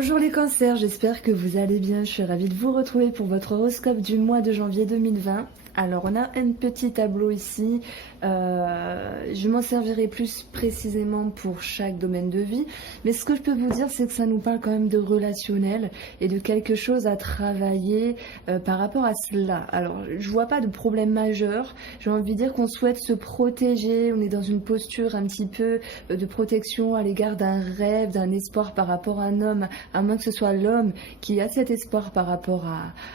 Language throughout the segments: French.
Bonjour les cancers, j'espère que vous allez bien. Je suis ravie de vous retrouver pour votre horoscope du mois de janvier 2020. Alors on a un petit tableau ici, je m'en servirai plus précisément pour chaque domaine de vie, mais ce que je peux vous dire c'est que ça nous parle quand même de relationnel et de quelque chose à travailler par rapport à cela. Alors je vois pas de problème majeur, j'ai envie de dire qu'on souhaite se protéger, on est dans une posture un petit peu de protection à l'égard d'un rêve, d'un espoir par rapport à un homme, à moins que ce soit l'homme qui a cet espoir par rapport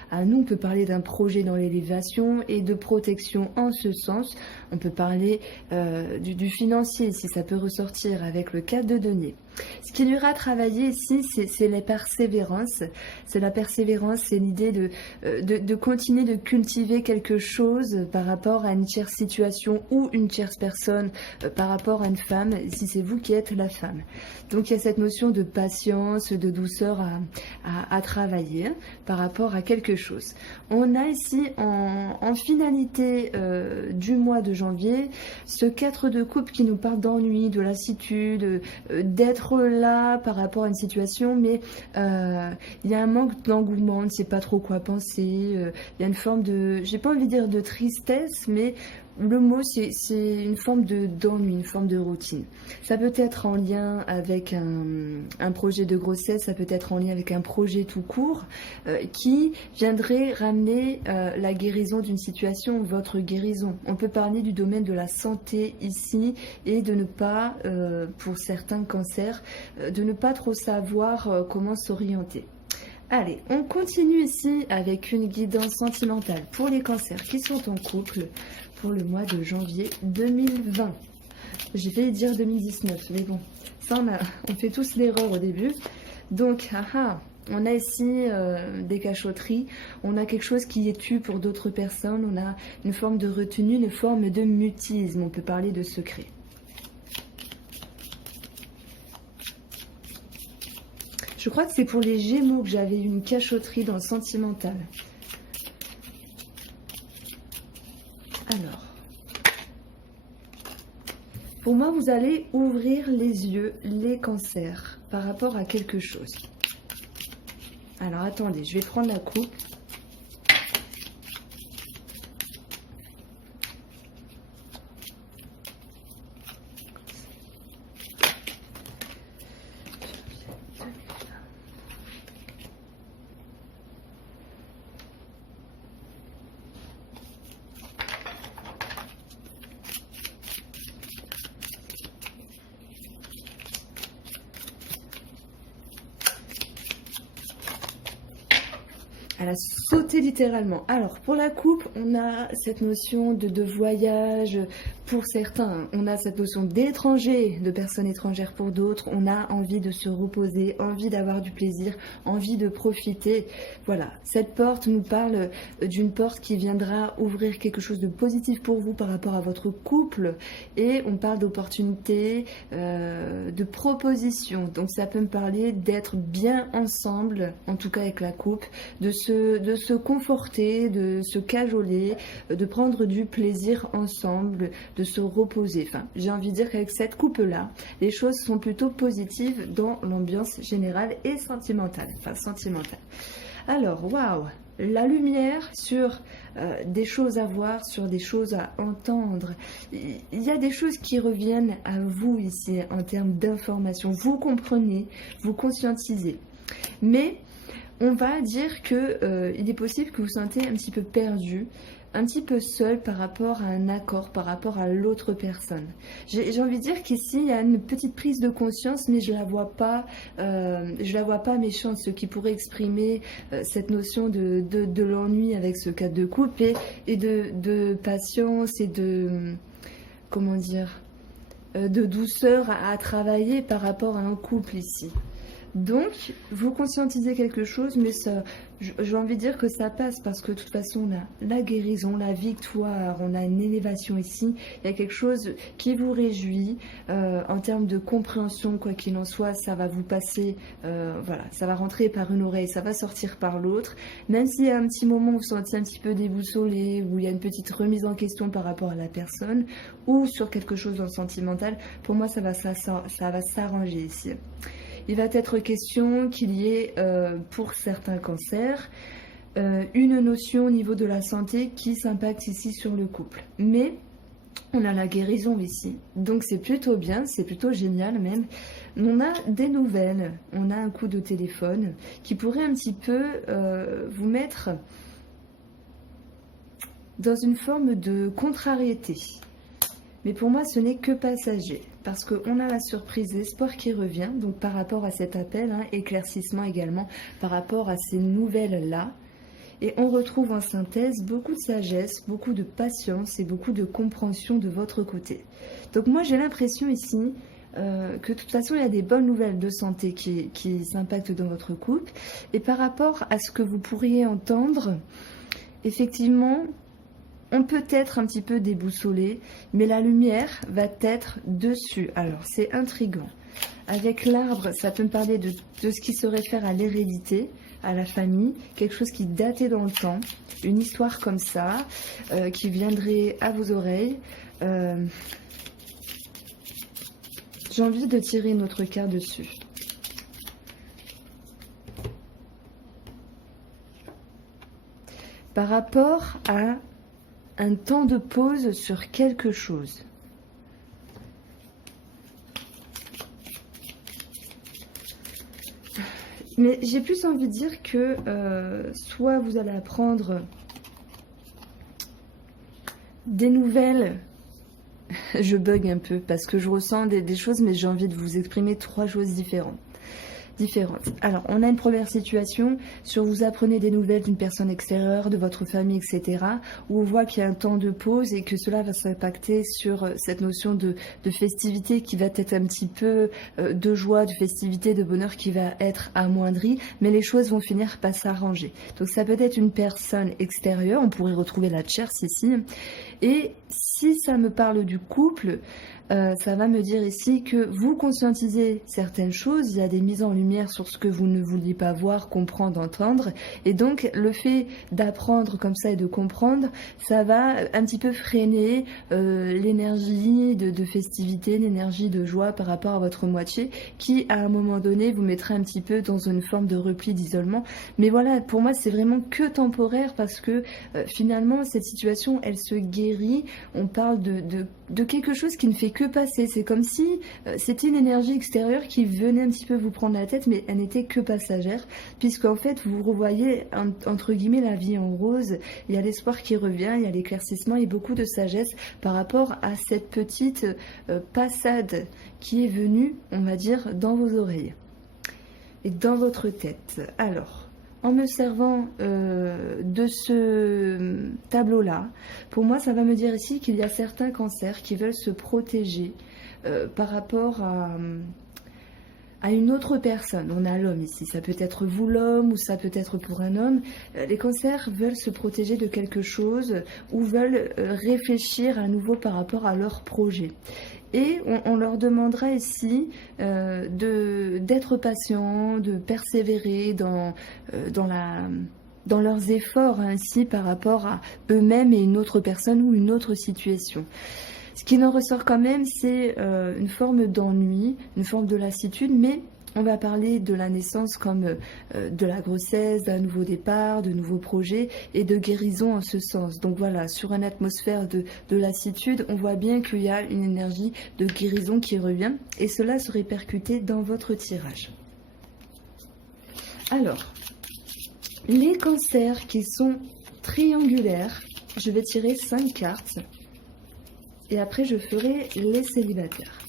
à nous. On peut parler d'un projet dans l'élévation et de protection en ce sens. On peut parler du financier si ça peut ressortir avec le 4 de denier. Ce qu'il y aura à travailler ici, c'est la persévérance. C'est la persévérance, c'est l'idée de continuer de cultiver quelque chose par rapport à une tierce situation ou une tierce personne par rapport à une femme, si c'est vous qui êtes la femme. Donc il y a cette notion de patience, de douceur à travailler par rapport à quelque chose. On a ici en finalité du mois de janvier ce 4 de coupe qui nous parle d'ennui, de lassitude, d'être là par rapport à une situation, mais il y a un manque d'engouement, on ne sait pas trop quoi penser, il y a une forme de, j'ai pas envie de dire de tristesse, mais le mot c'est une forme d'ennui, une forme de routine. Ça peut être en lien avec un projet de grossesse, ça peut être en lien avec un projet tout court qui viendrait ramener la guérison d'une situation, votre guérison. On peut parler du domaine de la santé ici et de ne pas, pour certains cancers, de ne pas trop savoir comment s'orienter. Allez, on continue ici avec une guidance sentimentale pour les cancers qui sont en couple pour le mois de janvier 2020. J'ai failli dire 2019, mais bon, ça on fait tous l'erreur au début. Donc, on a ici des cachotteries, on a quelque chose qui est tu pour d'autres personnes, on a une forme de retenue, une forme de mutisme, on peut parler de secret. Je crois que c'est pour les Gémeaux que j'avais une cachotterie dans le sentimental. Alors, pour moi, vous allez ouvrir les yeux, les cancers, par rapport à quelque chose. Alors, attendez, je vais prendre la coupe. Elle a sauté littéralement. Alors, pour la coupe, on a cette notion de voyage pour certains. On a cette notion d'étranger, de personnes étrangères pour d'autres. On a envie de se reposer, envie d'avoir du plaisir, envie de profiter. Voilà, cette porte nous parle d'une porte qui viendra ouvrir quelque chose de positif pour vous par rapport à votre couple. Et on parle d'opportunités, de propositions. Donc, ça peut me parler d'être bien ensemble, en tout cas avec la coupe, de se conforter, de se cajoler, de prendre du plaisir ensemble, de se reposer. Enfin, j'ai envie de dire qu'avec cette coupe-là, les choses sont plutôt positives dans l'ambiance générale et sentimentale. Enfin, sentimentale. Alors, waouh! La lumière sur des choses à voir, sur des choses à entendre. Il y a des choses qui reviennent à vous ici en termes d'information. Vous comprenez, vous conscientisez. Mais on va dire que il est possible que vous vous sentez un petit peu perdu, un petit peu seul par rapport à un accord, par rapport à l'autre personne. J'ai envie de dire qu'ici, il y a une petite prise de conscience, mais je la vois pas méchante, ce qui pourrait exprimer cette notion de l'ennui avec ce cadre de coupe et de patience et de, comment dire, de douceur à travailler par rapport à un couple ici. Donc, vous conscientisez quelque chose, mais ça, j'ai envie de dire que ça passe parce que de toute façon, on a la guérison, la victoire, on a une élévation ici. Il y a quelque chose qui vous réjouit en termes de compréhension, quoi qu'il en soit, ça va vous passer, voilà, ça va rentrer par une oreille, ça va sortir par l'autre. Même s'il y a un petit moment où vous vous sentez un petit peu déboussolé, où il y a une petite remise en question par rapport à la personne ou sur quelque chose dans le sentimental, pour moi, ça va s'arranger ici. il va être question qu'il y ait, pour certains cancers, une notion au niveau de la santé qui s'impacte ici sur le couple. Mais on a la guérison ici, donc c'est plutôt bien, c'est plutôt génial même. On a des nouvelles, on a un coup de téléphone qui pourrait un petit peu vous mettre dans une forme de contrariété. Mais pour moi, ce n'est que passager, parce qu'on a la surprise d'espoir qui revient, donc par rapport à cet appel, hein, éclaircissement également, par rapport à ces nouvelles-là. Et on retrouve en synthèse beaucoup de sagesse, beaucoup de patience et beaucoup de compréhension de votre côté. Donc moi j'ai l'impression ici que de toute façon il y a des bonnes nouvelles de santé qui s'impactent dans votre couple. Et par rapport à ce que vous pourriez entendre, effectivement, on peut être un petit peu déboussolé, mais la lumière va être dessus. Alors c'est intriguant. Avec l'arbre, ça peut me parler de ce qui se réfère à l'hérédité, à la famille, quelque chose qui datait dans le temps, une histoire comme ça, qui viendrait à vos oreilles. J'ai envie de tirer une autre carte dessus. Par rapport à un temps de pause sur quelque chose. Mais j'ai plus envie de dire que soit vous allez apprendre des nouvelles, je bug un peu parce que je ressens des choses, mais j'ai envie de vous exprimer 3 choses différentes. Alors, on a une première situation sur vous apprenez des nouvelles d'une personne extérieure, de votre famille, etc. Où on voit qu'il y a un temps de pause et que cela va s'impacter sur cette notion de festivité qui va être un petit peu de joie, de festivité, de bonheur qui va être amoindrie. Mais les choses vont finir par s'arranger. Donc ça peut être une personne extérieure, on pourrait retrouver la tierce ici. Et si ça me parle du couple, ça va me dire ici que vous conscientisez certaines choses, il y a des mises en lumière sur ce que vous ne vouliez pas voir, comprendre, entendre, et donc le fait d'apprendre comme ça et de comprendre, ça va un petit peu freiner l'énergie de festivité, l'énergie de joie par rapport à votre moitié, qui à un moment donné vous mettra un petit peu dans une forme de repli, d'isolement. Mais voilà, pour moi c'est vraiment que temporaire parce que finalement cette situation elle se guérit, on parle de quelque chose qui ne fait que passer. C'est comme si c'était une énergie extérieure qui venait un petit peu vous prendre la tête, mais elle n'était que passagère, puisqu'en fait vous revoyez entre guillemets la vie en rose. Il y a l'espoir qui revient, il y a l'éclaircissement et beaucoup de sagesse par rapport à cette petite passade qui est venue, on va dire, dans vos oreilles et dans votre tête. Alors, en me servant de ce tableau-là, pour moi, ça va me dire ici qu'il y a certains cancers qui veulent se protéger par rapport à une autre personne. On a l'homme ici, ça peut être vous l'homme ou ça peut être pour un homme. Les cancers veulent se protéger de quelque chose ou veulent réfléchir à nouveau par rapport à leur projet. Et on leur demandera ici d'être patient, de persévérer dans leurs efforts ainsi par rapport à eux-mêmes et une autre personne ou une autre situation. Ce qui en ressort quand même, c'est une forme d'ennui, une forme de lassitude, mais on va parler de la naissance comme de la grossesse, d'un nouveau départ, de nouveaux projets et de guérison en ce sens. Donc voilà, sur une atmosphère de lassitude, on voit bien qu'il y a une énergie de guérison qui revient et cela se répercuter dans votre tirage. Alors, les cancers qui sont triangulaires, je vais tirer 5 cartes et après je ferai les célibataires.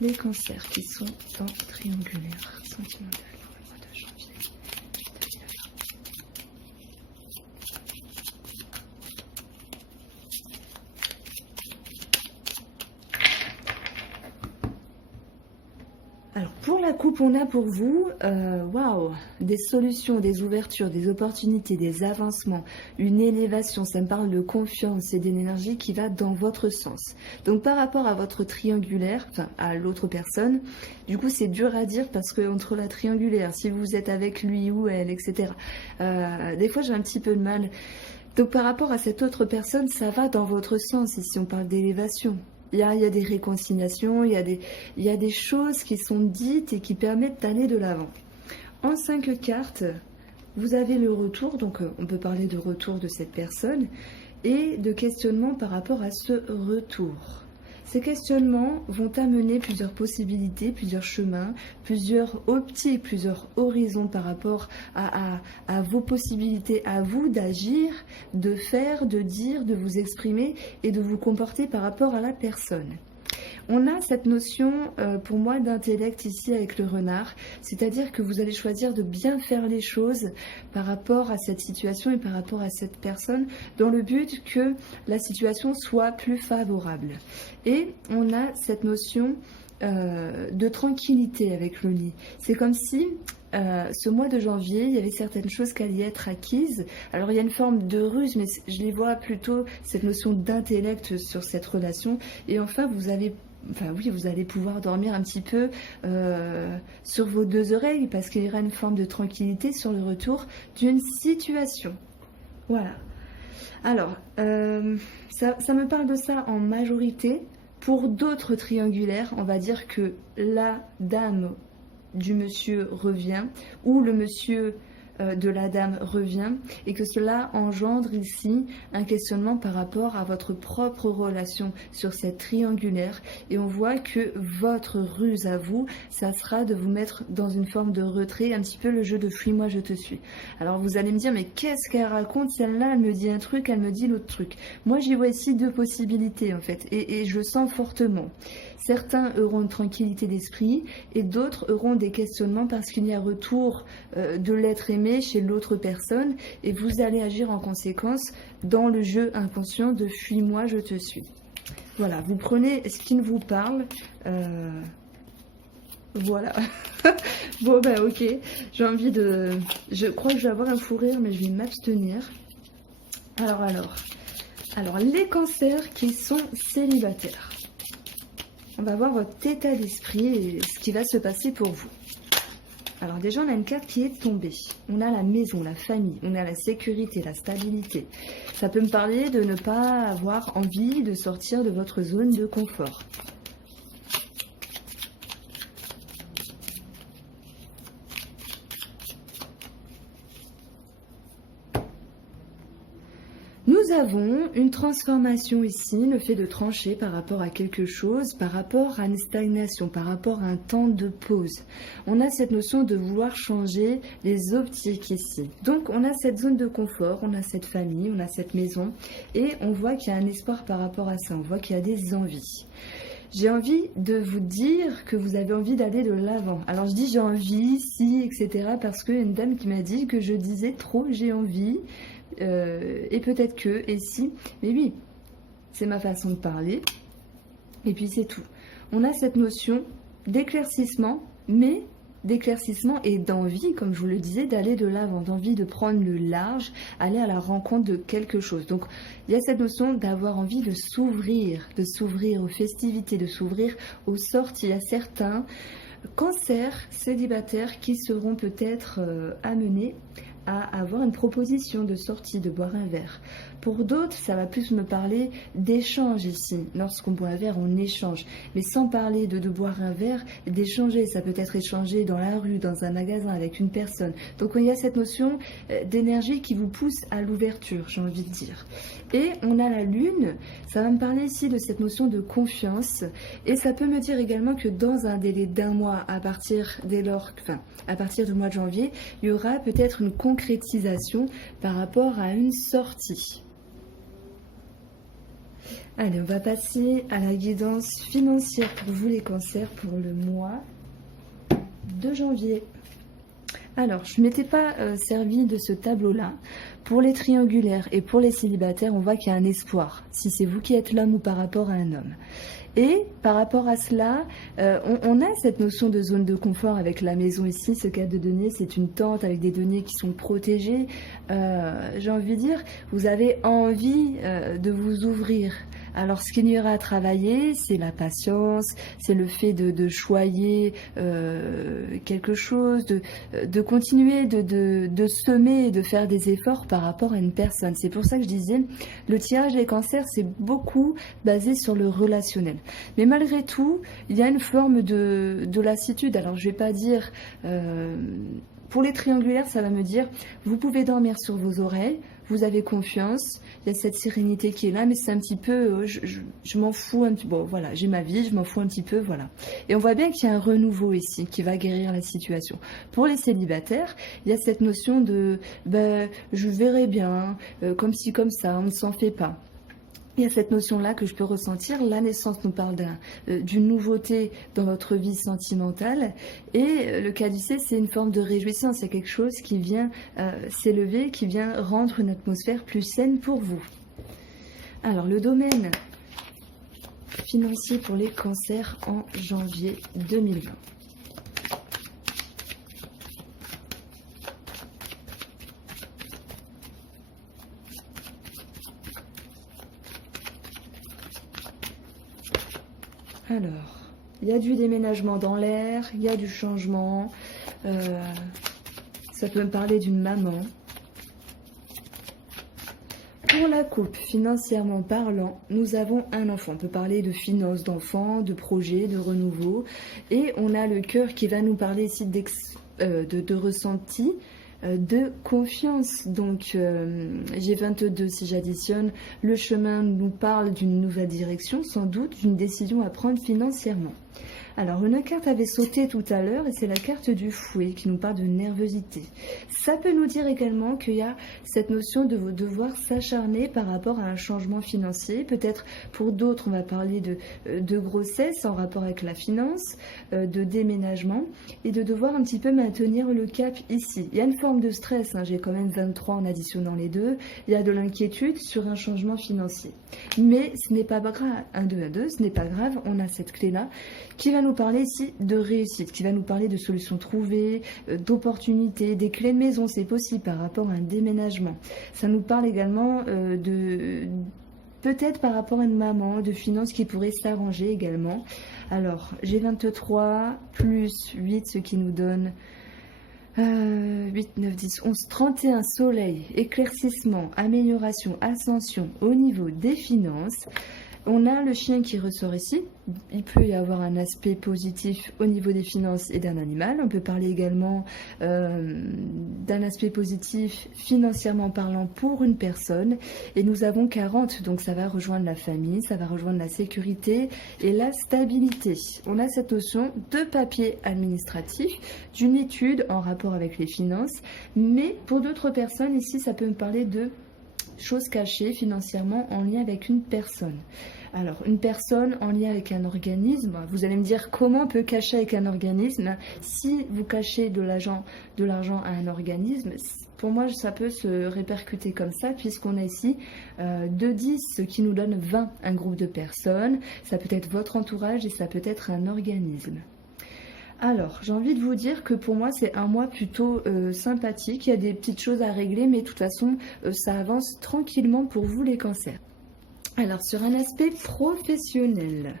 Les cancers qui sont en triangulaire sentimental pour le mois de janvier 2020. Alors pour la coupe, on a pour vous waouh, des solutions, des ouvertures, des opportunités, des avancements, une élévation. Ça me parle de confiance et d'énergie qui va dans votre sens. Donc par rapport à votre triangulaire, enfin à l'autre personne, du coup c'est dur à dire parce que entre la triangulaire, si vous êtes avec lui ou elle, etc. Des fois j'ai un petit peu de mal. Donc par rapport à cette autre personne, ça va dans votre sens ici on parle d'élévation. Il y a des réconciliations, il y a des choses qui sont dites et qui permettent d'aller de l'avant. En 5 cartes, vous avez le retour, donc on peut parler de retour de cette personne, et de questionnement par rapport à ce retour. Ces questionnements vont amener plusieurs possibilités, plusieurs chemins, plusieurs optiques, plusieurs horizons par rapport à vos possibilités, à vous d'agir, de faire, de dire, de vous exprimer et de vous comporter par rapport à la personne. On a cette notion, pour moi, d'intellect ici avec le renard, c'est-à-dire que vous allez choisir de bien faire les choses par rapport à cette situation et par rapport à cette personne, dans le but que la situation soit plus favorable. Et on a cette notion de tranquillité avec le lit. C'est comme si ce mois de janvier, il y avait certaines choses qui allaient être acquises. Alors il y a une forme de ruse, mais je les vois plutôt cette notion d'intellect sur cette relation. Et enfin, vous allez pouvoir dormir un petit peu sur vos 2 oreilles, parce qu'il y aura une forme de tranquillité sur le retour d'une situation. Voilà. Alors, ça me parle de ça en majorité. Pour d'autres triangulaires, on va dire que la dame du monsieur revient, ou le monsieur de la dame revient, et que cela engendre ici un questionnement par rapport à votre propre relation sur cette triangulaire. Et on voit que votre ruse à vous, ça sera de vous mettre dans une forme de retrait, un petit peu le jeu de fuis-moi je te suis. Alors vous allez me dire, mais qu'est-ce qu'elle raconte, celle-là? Elle me dit un truc, elle me dit l'autre truc. Moi j'y vois ici 2 possibilités en fait, et je sens fortement. Certains auront une tranquillité d'esprit et d'autres auront des questionnements parce qu'il y a retour de l'être aimé chez l'autre personne, et vous allez agir en conséquence dans le jeu inconscient de fuis-moi, je te suis. Voilà, vous prenez ce qui vous parle. Voilà. Bon ben ok, j'ai envie de... Je crois que je vais avoir un fou rire, mais je vais m'abstenir. Alors, les cancers qui sont célibataires. On va voir votre état d'esprit et ce qui va se passer pour vous. Alors déjà, on a une carte qui est tombée. On a la maison, la famille, on a la sécurité, la stabilité. Ça peut me parler de ne pas avoir envie de sortir de votre zone de confort. Nous avons une transformation ici, le fait de trancher par rapport à quelque chose, par rapport à une stagnation, par rapport à un temps de pause. On a cette notion de vouloir changer les optiques ici. Donc on a cette zone de confort, on a cette famille, on a cette maison, et on voit qu'il y a un espoir par rapport à ça, on voit qu'il y a des envies. J'ai envie de vous dire que vous avez envie d'aller de l'avant. Alors je dis j'ai envie, si, etc. parce qu'il y a une dame qui m'a dit que je disais trop j'ai envie. Et peut-être que, et si, mais oui, c'est ma façon de parler, et puis c'est tout. On a cette notion d'éclaircissement, mais d'éclaircissement et d'envie, comme je vous le disais, d'aller de l'avant, d'envie de prendre le large, aller à la rencontre de quelque chose. Donc il y a cette notion d'avoir envie de s'ouvrir aux festivités, de s'ouvrir aux sorties. Il y a certains cancers célibataires qui seront peut-être amenés à avoir une proposition de sortie, de boire un verre. Pour d'autres, ça va plus me parler d'échange ici. Lorsqu'on boit un verre, on échange. Mais sans parler de boire un verre, d'échanger. Ça peut être échanger dans la rue, dans un magasin, avec une personne. Donc il y a cette notion d'énergie qui vous pousse à l'ouverture, j'ai envie de dire. Et on a la lune, ça va me parler ici de cette notion de confiance. Et ça peut me dire également que dans un délai d'1 mois, à partir du mois de janvier, il y aura peut-être une concrétisation par rapport à une sortie. Allez, on va passer à la guidance financière pour vous les cancers pour le mois de janvier. Alors, je ne m'étais pas servi de ce tableau-là. Pour les triangulaires et pour les célibataires, on voit qu'il y a un espoir, si c'est vous qui êtes l'homme ou par rapport à un homme. Et par rapport à cela, on a cette notion de zone de confort avec la maison ici. Ce cadre de denier, c'est une tente avec des deniers qui sont protégés. J'ai envie de dire, vous avez envie de vous ouvrir Alors, ce qu'il y aura à travailler, c'est la patience, c'est le fait de choyer quelque chose, de continuer de semer et de faire des efforts par rapport à une personne. C'est pour ça que je disais, le tirage des cancers, c'est beaucoup basé sur le relationnel. Mais malgré tout, il y a une forme de lassitude. Alors, je vais pas dire... pour les triangulaires, ça va me dire, vous pouvez dormir sur vos oreilles, vous avez confiance, il y a cette sérénité qui est là, mais c'est un petit peu, je m'en fous un petit peu, bon voilà, j'ai ma vie, je m'en fous un petit peu, voilà. Et on voit bien qu'il y a un renouveau ici qui va guérir la situation. Pour les célibataires, il y a cette notion de, je verrai bien, comme ci, comme ça, on ne s'en fait pas. Il y a cette notion-là que je peux ressentir. La naissance nous parle d'une nouveauté dans votre vie sentimentale. Et le caducée, c'est une forme de réjouissance. C'est quelque chose qui vient s'élever, qui vient rendre une atmosphère plus saine pour vous. Alors, le domaine financier pour les cancers en janvier 2020. Alors, il y a du déménagement dans l'air, il y a du changement, ça peut me parler d'une maman. Pour la coupe, financièrement parlant, nous avons un enfant. On peut parler de finances d'enfant, de projet, de renouveau. Et on a le cœur qui va nous parler ici de ressenti, de confiance. Donc j'ai 22 si j'additionne. Le chemin nous parle d'une nouvelle direction, sans doute d'une décision à prendre financièrement. Alors une carte avait sauté tout à l'heure et c'est la carte du fouet qui nous parle de nervosité. Ça peut nous dire également qu'il y a cette notion de devoir s'acharner par rapport à un changement financier. Peut-être pour d'autres on va parler de grossesse en rapport avec la finance, de déménagement et de devoir un petit peu maintenir le cap ici. Il y a une forme de stress, hein, j'ai quand même 23 en additionnant les deux. Il y a de l'inquiétude sur un changement financier. Mais ce n'est pas grave, 1, 2, 1, 2, ce n'est pas grave, on a cette clé-là qui va nous parler ici de réussite, qui va nous parler de solutions trouvées, d'opportunités, des clés de maison, c'est possible par rapport à un déménagement. Ça nous parle également de peut-être par rapport à une maman, de finances qui pourraient s'arranger également. Alors, j'ai 23 plus 8, ce qui nous donne 8, 9, 10, 11, 31, soleil, éclaircissement, amélioration, ascension au niveau des finances. On a le chien qui ressort ici. Il peut y avoir un aspect positif au niveau des finances et d'un animal. On peut parler également d'un aspect positif financièrement parlant pour une personne. Et nous avons 40, donc ça va rejoindre la famille, ça va rejoindre la sécurité et la stabilité. On a cette notion de papier administratif, d'une étude en rapport avec les finances. Mais pour d'autres personnes, ici, ça peut me parler de choses cachées financièrement en lien avec une personne. Alors, une personne en lien avec un organisme, vous allez me dire comment on peut cacher avec un organisme. Si vous cachez de l'argent à un organisme, pour moi, ça peut se répercuter comme ça, puisqu'on a ici 2, 10, ce qui nous donne 20, un groupe de personnes. Ça peut être votre entourage et ça peut être un organisme. Alors, j'ai envie de vous dire que pour moi, c'est un mois plutôt sympathique. Il y a des petites choses à régler, mais de toute façon, ça avance tranquillement pour vous les cancers. Alors, sur un aspect professionnel.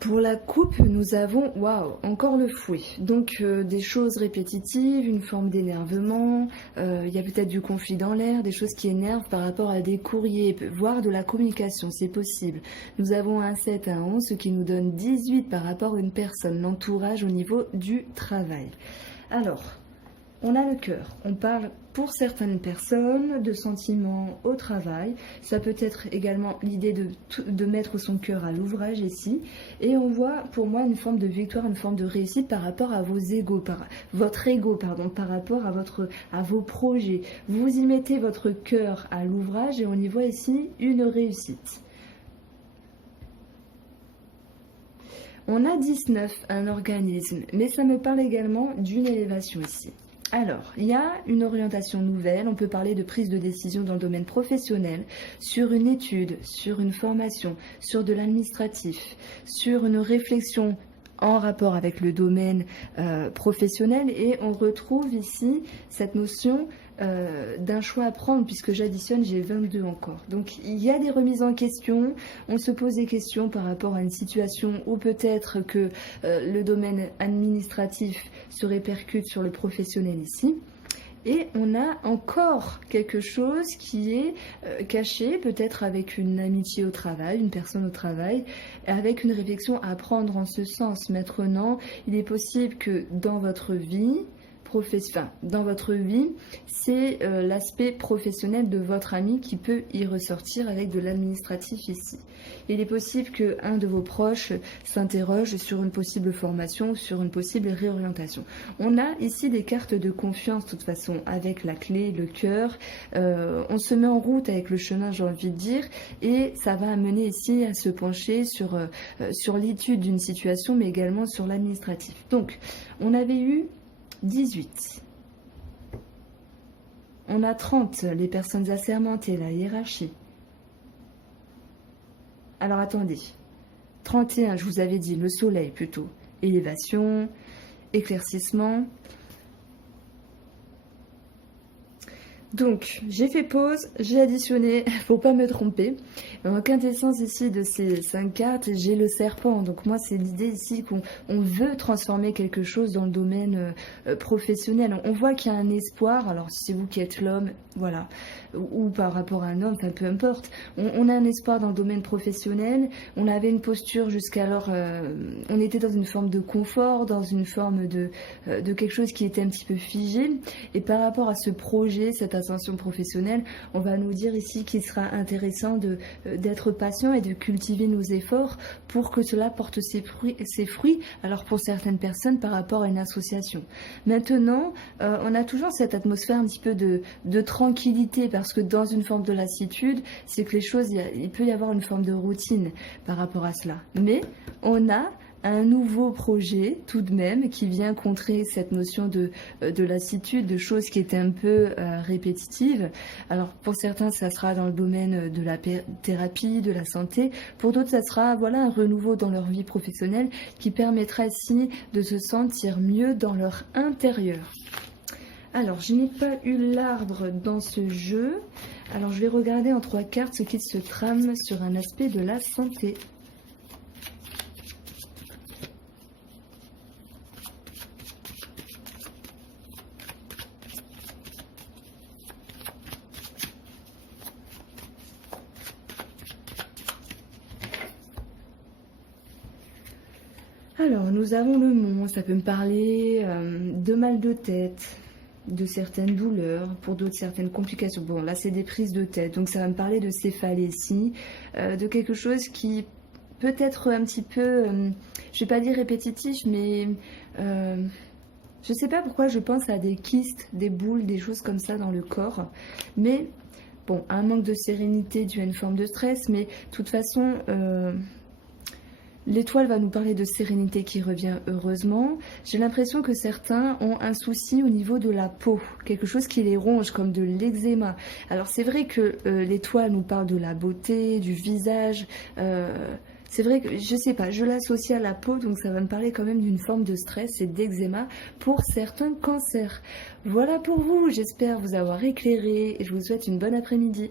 Pour la coupe, nous avons, waouh, encore le fouet. Donc des choses répétitives, une forme d'énervement, il y a peut-être du conflit dans l'air, des choses qui énervent par rapport à des courriers, voire de la communication, c'est possible. Nous avons un 7, un 11, ce qui nous donne 18 par rapport à une personne, l'entourage au niveau du travail. Alors, on a le cœur, on parle pour certaines personnes de sentiments au travail, ça peut être également l'idée de mettre son cœur à l'ouvrage ici, et on voit pour moi une forme de victoire, une forme de réussite par rapport à vos égos, votre ego, par rapport à vos projets. Vous y mettez votre cœur à l'ouvrage et on y voit ici une réussite. On a 19, un organisme, mais ça me parle également d'une élévation ici. Alors, il y a une orientation nouvelle, on peut parler de prise de décision dans le domaine professionnel, sur une étude, sur une formation, sur de l'administratif, sur une réflexion en rapport avec le domaine professionnel, et on retrouve ici cette notion d'un choix à prendre, puisque j'additionne, j'ai 22 encore. Donc il y a des remises en question, on se pose des questions par rapport à une situation où peut-être que le domaine administratif se répercute sur le professionnel ici. Et on a encore quelque chose qui est caché, peut-être avec une amitié au travail, une personne au travail, avec une réflexion à prendre en ce sens. Maintenant, il est possible que dans votre vie, c'est l'aspect professionnel de votre ami qui peut y ressortir avec de l'administratif ici. Il est possible qu'un de vos proches s'interroge sur une possible formation, sur une possible réorientation. On a ici des cartes de confiance de toute façon, avec la clé, le cœur. On se met en route avec le chemin, j'ai envie de dire, et ça va amener ici à se pencher sur l'étude d'une situation, mais également sur l'administratif. Donc, on avait eu 18. On a 30, les personnes assermentées, la hiérarchie. Alors attendez, 31, je vous avais dit, le soleil plutôt. Élévation, éclaircissement. Donc, j'ai fait pause, j'ai additionné pour pas me tromper. En quintessence ici de ces 5 cartes, j'ai le serpent. Donc moi, c'est l'idée ici qu'on veut transformer quelque chose dans le domaine professionnel. On voit qu'il y a un espoir. Alors, si c'est vous qui êtes l'homme, voilà, ou par rapport à un homme, enfin peu importe. On a un espoir dans le domaine professionnel. On avait une posture jusqu'alors, on était dans une forme de confort, dans une forme de quelque chose qui était un petit peu figé. Et par rapport à ce projet, cette ascension professionnelle, on va nous dire ici qu'il sera intéressant d'être patient et de cultiver nos efforts pour que cela porte ses fruits. Alors pour certaines personnes par rapport à une association. Maintenant, on a toujours cette atmosphère un petit peu de tranquillité, parce que dans une forme de lassitude, c'est que les choses, il peut y avoir une forme de routine par rapport à cela. Mais on a un nouveau projet tout de même qui vient contrer cette notion de lassitude, de choses qui étaient un peu répétitives. Alors pour certains, ça sera dans le domaine de la thérapie, de la santé. Pour d'autres, ça sera voilà, un renouveau dans leur vie professionnelle qui permettra ici de se sentir mieux dans leur intérieur. Alors, je n'ai pas eu l'arbre dans ce jeu. Alors, je vais regarder en 3 cartes ce qui se trame sur un aspect de la santé. Alors, nous avons le mont, ça peut me parler de mal de tête, de certaines douleurs, pour d'autres certaines complications. Bon, là c'est des prises de tête, donc ça va me parler de céphalésie, de quelque chose qui peut être un petit peu, je vais pas dire répétitif, mais je sais pas pourquoi je pense à des kystes, des boules, des choses comme ça dans le corps, mais bon, un manque de sérénité dû à une forme de stress, mais de toute façon... L'étoile va nous parler de sérénité qui revient heureusement. J'ai l'impression que certains ont un souci au niveau de la peau, quelque chose qui les ronge comme de l'eczéma. Alors c'est vrai que l'étoile nous parle de la beauté, du visage. C'est vrai que, je sais pas, je l'associe à la peau, donc ça va me parler quand même d'une forme de stress et d'eczéma pour certains cancers. Voilà pour vous, j'espère vous avoir éclairé et je vous souhaite une bonne après-midi.